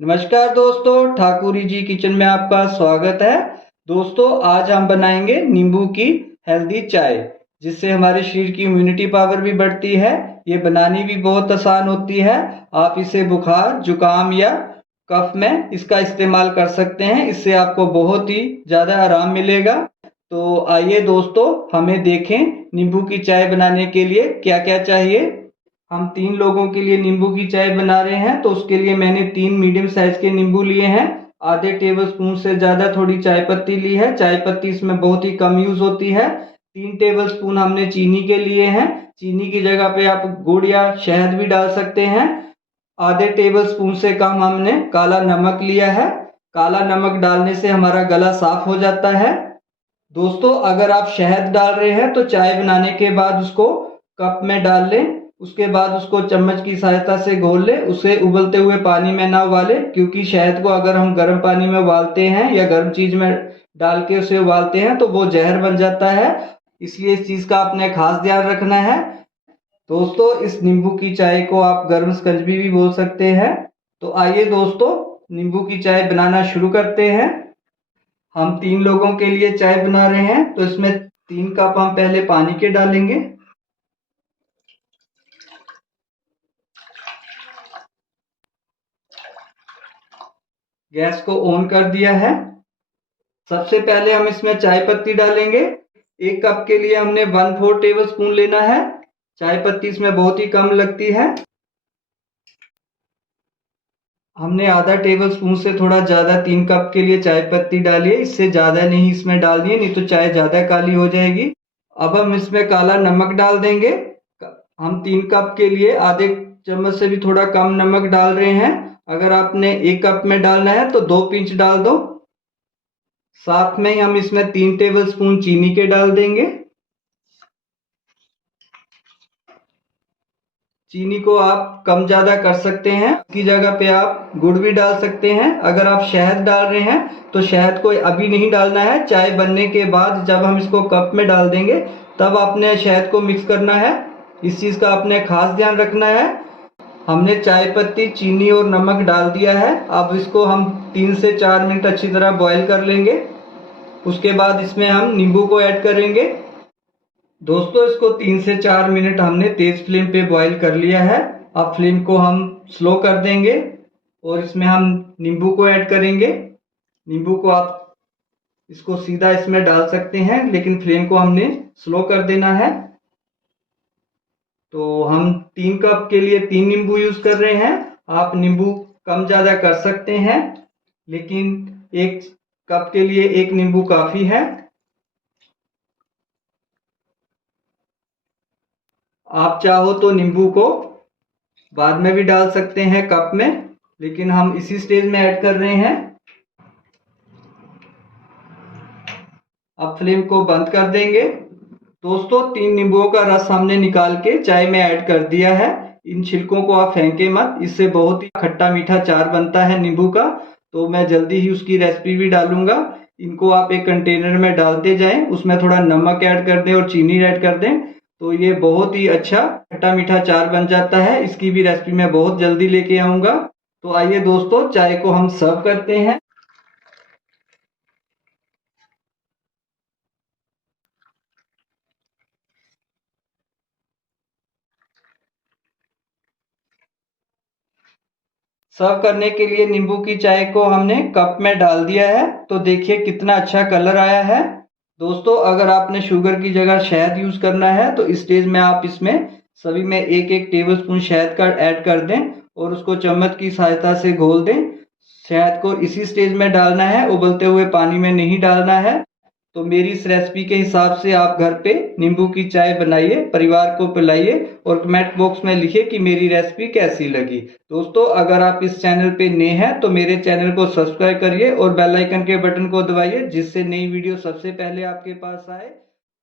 नमस्कार दोस्तों, ठाकुरी जी किचन में आपका स्वागत है। दोस्तों आज हम बनाएंगे नींबू की हेल्दी चाय, जिससे हमारे शरीर की इम्यूनिटी पावर भी बढ़ती है। ये बनानी भी बहुत आसान होती है। आप इसे बुखार, जुकाम या कफ में इसका इस्तेमाल कर सकते हैं। इससे आपको बहुत ही ज़्यादा आराम मिलेगा। तो आइए दोस्तों, हमें देखें नींबू की चाय बनाने के लिए क्या क्या चाहिए। हम 3 लोगों के लिए नींबू की चाय बना रहे हैं, तो उसके लिए मैंने 3 मीडियम साइज के नींबू लिए हैं। आधे टेबल स्पून से ज़्यादा थोड़ी चाय पत्ती ली है। चाय पत्ती इसमें बहुत ही कम यूज होती है। 3 टेबल स्पून हमने चीनी के लिए हैं। चीनी की जगह पे आप गुड़ या शहद भी डाल सकते हैं। आधे टेबल स्पून से कम हमने काला नमक लिया है। काला नमक डालने से हमारा गला साफ हो जाता है। दोस्तों अगर आप शहद डाल रहे हैं तो चाय बनाने के बाद उसको कप में डाल लें। उसके बाद उसको चम्मच की सहायता से घोल लें। उसे उबलते हुए पानी में ना उबालें, क्योंकि शहद को अगर हम गर्म पानी में उबालते हैं या गर्म चीज में डाल के उसे उबालते हैं तो वो जहर बन जाता है। इसलिए इस चीज का आपने खास ध्यान रखना है। दोस्तों इस नींबू की चाय को आप गर्म शिकंजी भी बोल सकते हैं। तो आइए दोस्तों, नींबू की चाय बनाना शुरू करते हैं। हम 3 लोगों के लिए चाय बना रहे हैं, तो इसमें 3 कप हम पहले पानी के डालेंगे। गैस को ऑन कर दिया है। सबसे पहले हम इसमें चाय पत्ती डालेंगे। 1 कप के लिए हमने 1/4 टेबल स्पून लेना है। चाय पत्ती इसमें बहुत ही कम लगती है। हमने आधा टेबल स्पून से थोड़ा ज्यादा 3 कप के लिए चाय पत्ती डाली है। इससे ज्यादा नहीं इसमें डालनी है, नहीं तो चाय ज्यादा काली हो जाएगी। अब हम इसमें काला नमक डाल देंगे। हम 3 कप के लिए आधे चम्मच से भी थोड़ा कम नमक डाल रहे हैं। अगर आपने 1 कप में डालना है तो 2 पिंच डाल दो। साथ में ही हम इसमें 3 टेबल स्पून चीनी के डाल देंगे। चीनी को आप कम ज्यादा कर सकते हैं। इसकी जगह पे आप गुड़ भी डाल सकते हैं। अगर आप शहद डाल रहे हैं तो शहद को अभी नहीं डालना है। चाय बनने के बाद जब हम इसको कप में डाल देंगे तब आपने शहद को मिक्स करना है। इस चीज का आपने खास ध्यान रखना है। हमने चाय पत्ती, चीनी और नमक डाल दिया है। अब इसको हम 3 से 4 मिनट अच्छी तरह बॉईल कर लेंगे। उसके बाद इसमें हम नींबू को ऐड करेंगे। दोस्तों इसको 3 से 4 मिनट हमने तेज फ्लेम पे बॉईल कर लिया है। अब फ्लेम को हम स्लो कर देंगे और इसमें हम नींबू को ऐड करेंगे। नींबू को आप इसको सीधा इसमें डाल सकते हैं, लेकिन फ्लेम को हमने स्लो कर देना है। तो हम 3 कप के लिए 3 नींबू यूज कर रहे हैं। आप नींबू कम ज्यादा कर सकते हैं, लेकिन 1 कप के लिए 1 नींबू काफी है। आप चाहो तो नींबू को बाद में भी डाल सकते हैं कप में, लेकिन हम इसी स्टेज में ऐड कर रहे हैं। अब फ्लेम को बंद कर देंगे। दोस्तों 3 नींबुओं का रस हमने निकाल के चाय में ऐड कर दिया है। इन छिलकों को आप फेंके मत, इससे बहुत ही खट्टा मीठा चार बनता है नींबू का। तो मैं जल्दी ही उसकी रेसिपी भी डालूंगा। इनको आप एक कंटेनर में डालते जाएं, उसमें थोड़ा नमक ऐड कर दें और चीनी ऐड कर दें, तो ये बहुत ही अच्छा खट्टा मीठा चार बन जाता है। इसकी भी रेसिपी मैं बहुत जल्दी लेके आऊंगा। तो आइए दोस्तों, चाय को हम सर्व करते हैं। सर्व करने के लिए नींबू की चाय को हमने कप में डाल दिया है। तो देखिए कितना अच्छा कलर आया है। दोस्तों अगर आपने शुगर की जगह शहद यूज करना है तो इस स्टेज में आप इसमें सभी में 1-1 टेबल स्पून शहद का ऐड कर दें और उसको चम्मच की सहायता से घोल दें। शहद को इसी स्टेज में डालना है, उबलते हुए पानी में नहीं डालना है। तो मेरी इस रेसिपी के हिसाब से आप घर पे नींबू की चाय बनाइए, परिवार को पिलाइए और कमेंट बॉक्स में लिखिए कि मेरी रेसिपी कैसी लगी। दोस्तों अगर आप इस चैनल पे नए हैं तो मेरे चैनल को सब्सक्राइब करिए और बेल आइकन के बटन को दबाइए, जिससे नई वीडियो सबसे पहले आपके पास आए।